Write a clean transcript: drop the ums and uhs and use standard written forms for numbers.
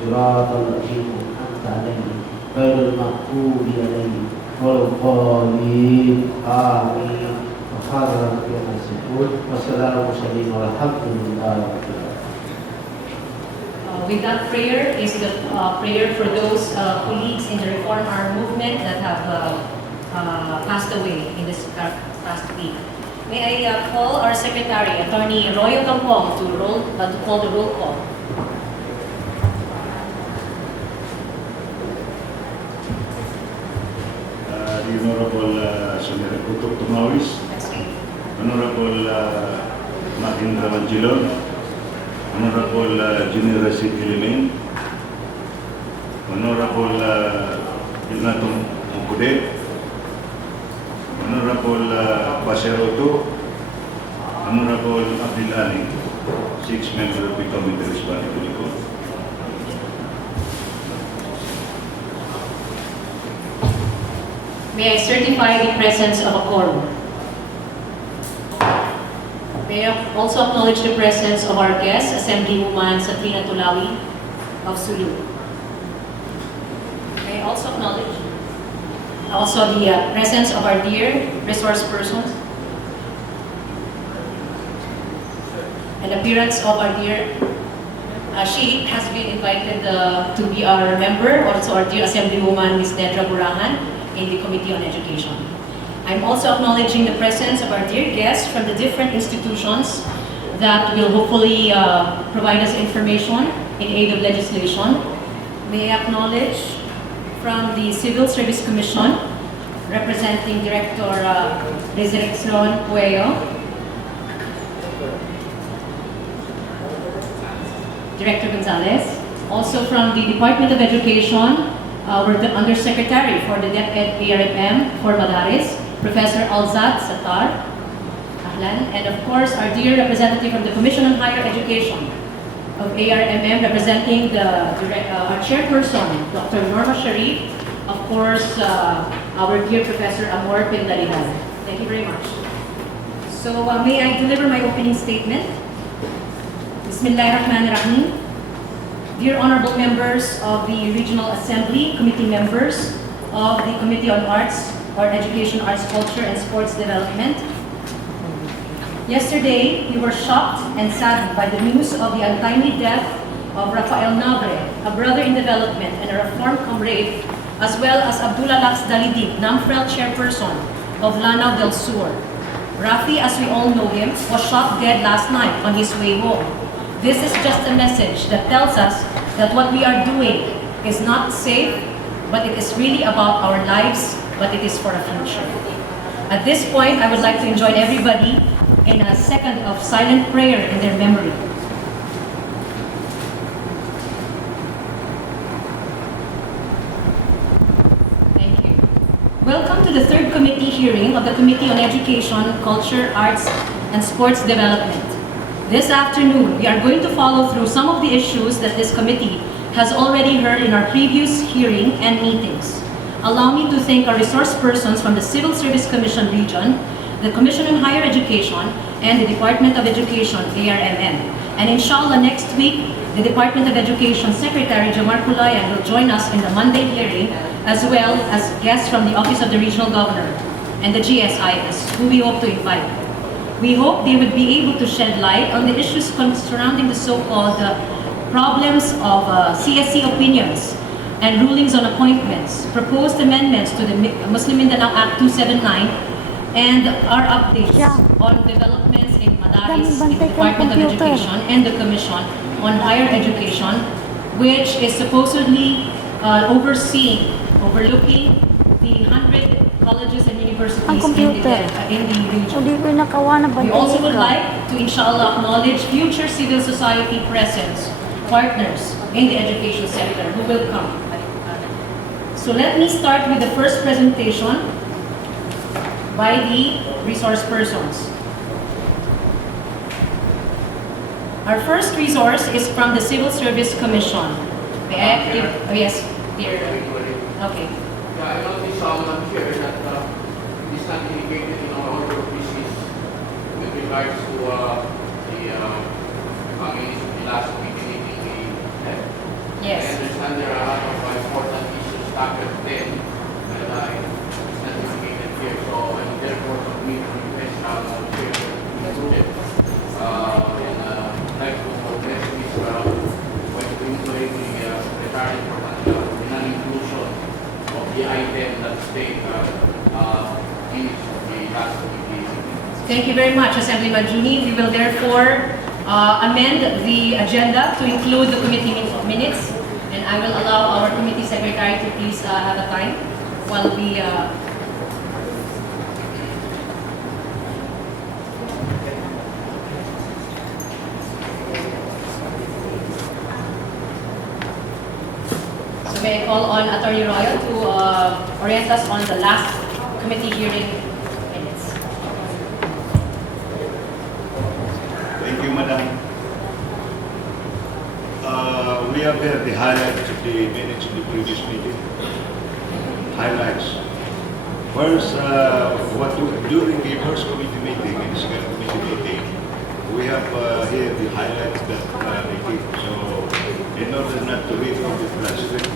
صراط الذين أنعمت عليهم غير المغضوب عليهم ولا الضالين آمين. وهذا ما يصفون والسلام على المرسلين والحمد لله رب العالمين. With that prayer is the prayer for those colleagues in the Reform Our movement that have passed away in this past week. May I call our Secretary, Attorney Roy Ocampong, to call the roll call. The Honorable Senator Kutuk Tumawis, Honorable Mahindra Manjilon, Honorable Junior Rashid Ilimin, Honorable Ilnatum Mungkude, Honorable Baseroto, Honorable Abdul Ali, 6 members of the committee responding to the call. May I certify the presence of a quorum. May I also acknowledge the presence of our guest, Assemblywoman Sabrina Tulawi of Sulu. May I also acknowledge the presence of our dear resource persons and appearance of our dear, she has been invited to be our member, also our dear Assemblywoman Ms. Nedra Burahan in the Committee on Education. I'm also acknowledging the presence of our dear guests from the different institutions that will hopefully provide us information in aid of legislation. May I acknowledge from the Civil Service Commission, representing Director Resurrección Puello, Director Gonzalez, also from the Department of Education, our Undersecretary for the DepEd ARMM for Madaris, Professor Alzad Sattar, Ahlan, and of course our dear representative from the Commission on Higher Education of ARMM, representing our chairperson, Dr. Norma Sharif, of course our dear Professor Amor Pindalihan. Thank you very much. So may I deliver my opening statement? Bismillahirrahmanirrahim. Dear honorable members of the Regional Assembly, committee members of the Committee on Arts, or Education, Arts, Culture, and Sports Development. Yesterday, we were shocked and saddened by the news of the untimely death of Rafael Nabre, a brother in development and a reform comrade, as well as Abdullah Lax Dalidi, NAMFREL chairperson of Lanao del Sur. Rafi, as we all know him, was shot dead last night on his way home. This is just a message that tells us that what we are doing is not safe, but it is really about our lives, but it is for a future. At this point, I would like to join everybody in a second of silent prayer in their memory. Thank you. Welcome to the third committee hearing of the Committee on Education, Culture, Arts, and Sports Development. This afternoon, we are going to follow through some of the issues that this committee has already heard in our previous hearing and meetings. Allow me to thank our resource persons from the Civil Service Commission region, the Commission on Higher Education, and the Department of Education, ARMM. And inshallah, next week, the Department of Education Secretary Jamar Kulayan will join us in the Monday hearing, as well as guests from the Office of the Regional Governor and the GSIS, who we hope to invite. We hope they would be able to shed light on the issues surrounding the so-called problems of CSC opinions and rulings on appointments, proposed amendments to the Muslim Mindanao Act 279, and our updates on developments in Madaris, in the Department of Education, and the Commission on Higher Education, which is supposedly overlooking the 100 colleges and universities in the region. We also would like to, inshallah, acknowledge future civil society presence, partners in the education sector who will come. So let me start with the first presentation by the resource persons. Our first resource is from the Civil Service Commission. May I give, oh yes, dear. Okay. I noticed someone here that it is not indicated in our order of business with regards to the last meeting. Yes. And we request chair included. Like to address this when to employ the secretary for in an inclusion of the item that state minutes of the last committee. Thank you very much, Assemblyman Juni. We will therefore amend the agenda to include the committee minutes, and I will allow our committee secretary to please have a time while we So may I call on Attorney Royal to orient us on the last committee hearing minutes. Thank you, Madam. We have here the highlights of the minutes of the previous meeting. Highlights. First, during the first committee meeting and second committee meeting, we have here the highlights that they give. So, in order not to read all the transcript,